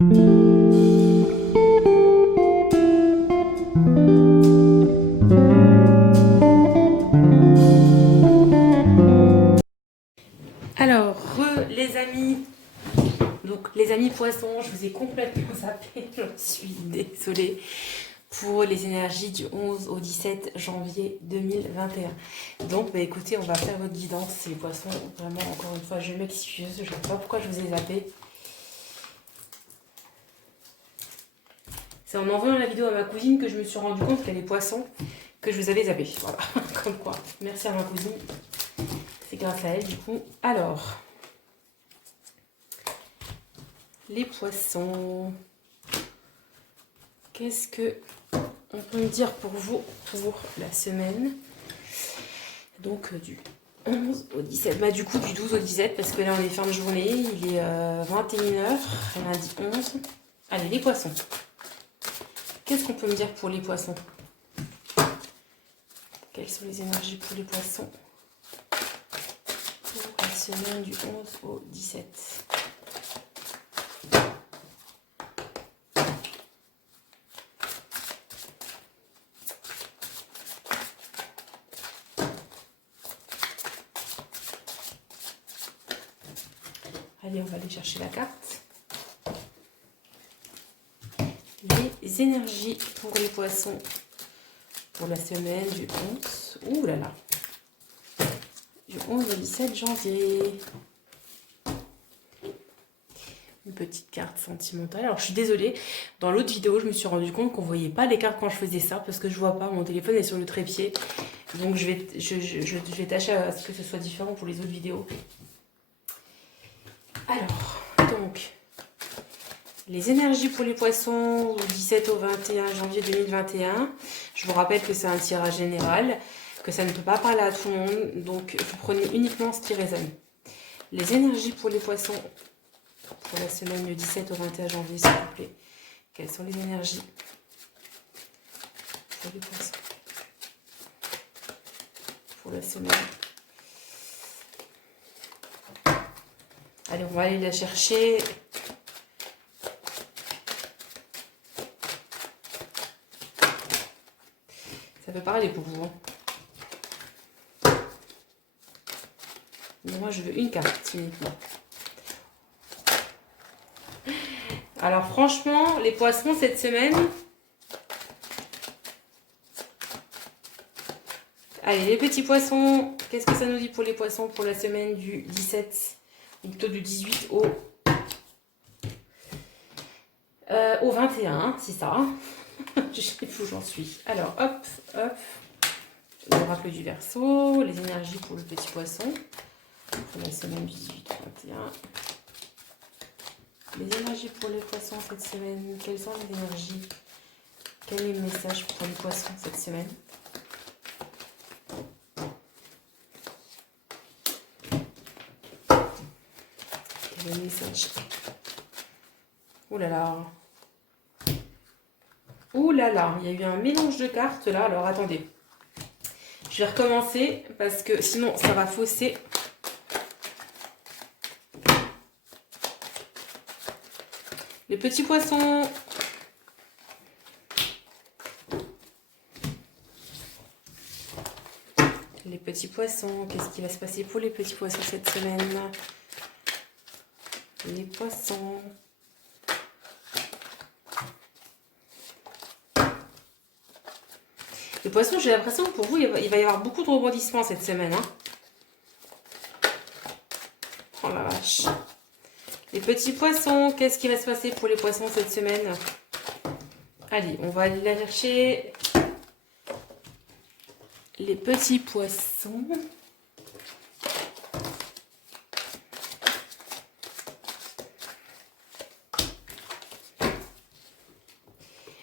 Alors, les amis, donc les amis poissons, je vous ai complètement zappé, je suis désolée pour les énergies du 11 au 17 janvier 2021. Donc, bah, écoutez, on va faire votre guidance, les poissons, vraiment, encore une fois, je m'excuse, je ne sais pas pourquoi je vous ai zappé. C'est en envoyant la vidéo à ma cousine que je me suis rendu compte qu'elle est poisson, que je vous avais zappé. Voilà, comme quoi. Merci à ma cousine. C'est grâce à elle, du coup. Alors, les poissons. Qu'est-ce que on peut me dire pour vous pour la semaine? Donc, du 11 au 17. Bah, du coup, du 12 au 17, parce que là, on est fin de journée. Il est 21h, lundi 11. Allez, les poissons. Qu'est-ce qu'on peut me dire pour les poissons? Quelles sont les énergies pour les poissons pour la semaine du 11 au 17? Allez, on va aller chercher la carte. Les énergies pour les poissons pour la semaine du 11. Ouh là là. Du 11 au 17 janvier. Une petite carte sentimentale. Alors, je suis désolée. Dans l'autre vidéo, je me suis rendu compte qu'on ne voyait pas les cartes quand je faisais ça parce que je vois pas. Mon téléphone est sur le trépied. Donc, je vais tâcher à ce que ce soit différent pour les autres vidéos. Alors, donc, les énergies pour les poissons du 17 au 21 janvier 2021. Je vous rappelle que c'est un tirage général, que ça ne peut pas parler à tout le monde. Donc, vous prenez uniquement ce qui résonne. Les énergies pour les poissons pour la semaine du 17 au 21 janvier, s'il vous plaît. Quelles sont les énergies pour les poissons pour la semaine? Allez, on va aller la chercher. Ça peut parler pour vous. Mais moi, je veux une carte uniquement. Alors, franchement, les poissons, cette semaine... Allez, les petits poissons, qu'est-ce que ça nous dit pour les poissons pour la semaine du 17, ou plutôt du 18 au 21, c'est ça. Je sais plus où j'en suis. Alors, hop, hop. L'oracle du Verseau, les énergies pour le petit poisson pour la semaine du 18 au 21. Les énergies pour les poissons cette semaine, quelles sont les énergies? Quel est le message pour les poissons cette semaine? Quel est le message? Ouh là là. Ouh là là, il y a eu un mélange de cartes là. Alors attendez. Je vais recommencer parce que sinon ça va fausser. Les petits poissons. Les petits poissons. Qu'est-ce qui va se passer pour les petits poissons cette semaine? Les poissons. Les poissons, j'ai l'impression que pour vous, il va y avoir beaucoup de rebondissements cette semaine. Hein. Oh la vache. Les petits poissons, qu'est-ce qui va se passer pour les poissons cette semaine? Allez, on va aller la chercher. Les petits poissons.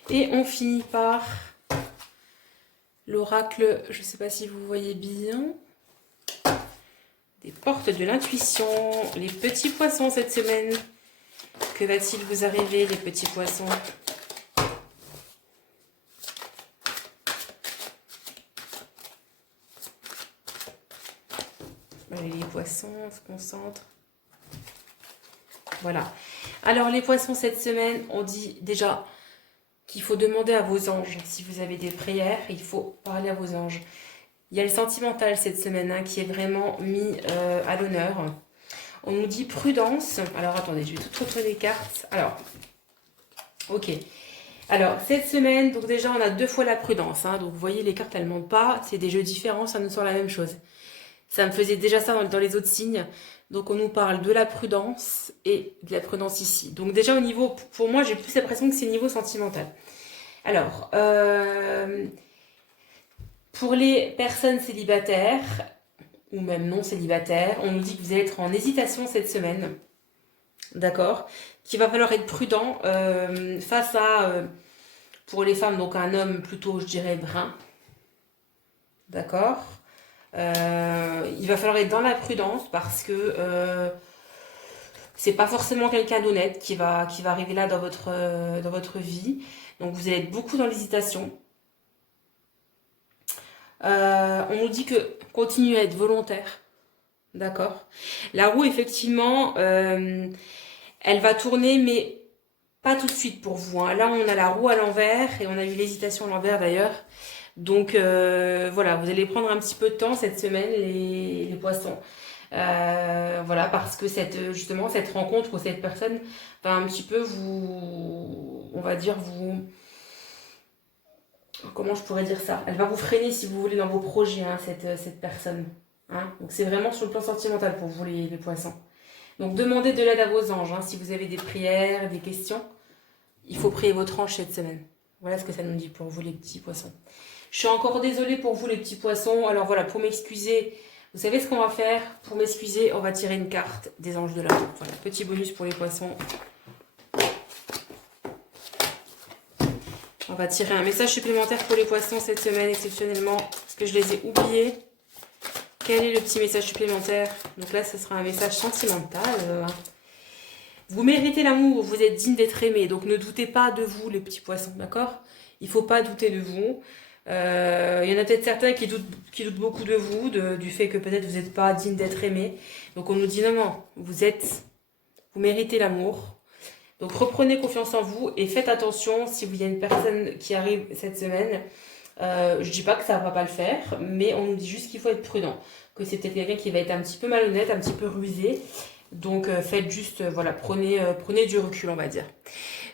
Et on finit par l'oracle, je ne sais pas si vous voyez bien. Des portes de l'intuition. Les petits poissons cette semaine. Que va-t-il vous arriver, les petits poissons? Allez, les poissons, on se concentre. Voilà. Alors les poissons, cette semaine, on dit déjà qu'il faut demander à vos anges. Si vous avez des prières, il faut parler à vos anges. Il y a le sentimental cette semaine hein, qui est vraiment mis à l'honneur. On nous dit prudence. Alors attendez, je vais tout retourner les cartes. Alors, ok. Alors, cette semaine, donc déjà, on a 2 fois la prudence. Hein, donc, vous voyez, les cartes, elles ne mentent pas. C'est des jeux différents, ça nous sort la même chose. Ça me faisait déjà ça dans les autres signes. Donc, on nous parle de la prudence et de la prudence ici. Donc, déjà, au niveau, pour moi, j'ai plus l'impression que c'est niveau sentimental. Alors, pour les personnes célibataires, ou même non célibataires, on nous dit que vous allez être en hésitation cette semaine. D'accord? Qu'il va falloir être prudent face à, pour les femmes, donc un homme plutôt, je dirais, brun. D'accord? Il va falloir être dans la prudence parce que c'est pas forcément quelqu'un d'honnête qui va arriver là dans votre vie. Donc vous allez être beaucoup dans l'hésitation. On nous dit que continuez à être volontaire. D'accord? La roue, effectivement, elle va tourner, mais pas tout de suite pour vous. Hein. Là, on a la roue à l'envers et on a eu l'hésitation à l'envers d'ailleurs. Donc voilà, vous allez prendre un petit peu de temps cette semaine, les poissons. Voilà, parce que justement, cette rencontre ou cette personne va un petit peu on va dire, comment je pourrais dire ça? Elle va vous freiner si vous voulez dans vos projets, hein, cette personne. Hein. Donc c'est vraiment sur le plan sentimental pour vous les poissons. Donc demandez de l'aide à vos anges, hein, si vous avez des prières, des questions. Il faut prier votre ange cette semaine. Voilà ce que ça nous dit pour vous les petits poissons. Je suis encore désolée pour vous les petits poissons. Alors voilà, pour m'excuser, vous savez ce qu'on va faire? Pour m'excuser, on va tirer une carte des anges de l'amour. Voilà, petit bonus pour les poissons. On va tirer un message supplémentaire pour les poissons cette semaine, exceptionnellement, parce que je les ai oubliés. Quel est le petit message supplémentaire? Donc là, ce sera un message sentimental. Vous méritez l'amour, vous êtes digne d'être aimé. Donc ne doutez pas de vous, les petits poissons, d'accord? Il ne faut pas douter de vous. Il y en a peut-être certains qui doutent beaucoup de vous, du fait que peut-être vous n'êtes pas digne d'être aimé. Donc on nous dit non, vous méritez l'amour. Donc reprenez confiance en vous et faites attention si vous y a une personne qui arrive cette semaine. Je dis pas que ça va pas le faire, mais on nous dit juste qu'il faut être prudent, que c'est peut-être quelqu'un qui va être un petit peu malhonnête, un petit peu rusé. Donc faites juste, voilà, prenez du recul, on va dire.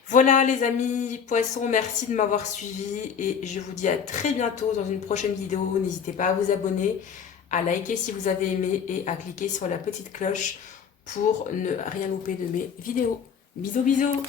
Voilà les amis poissons, merci de m'avoir suivi et je vous dis à très bientôt dans une prochaine vidéo. N'hésitez pas à vous abonner, à liker si vous avez aimé et à cliquer sur la petite cloche pour ne rien louper de mes vidéos. Bisous bisous.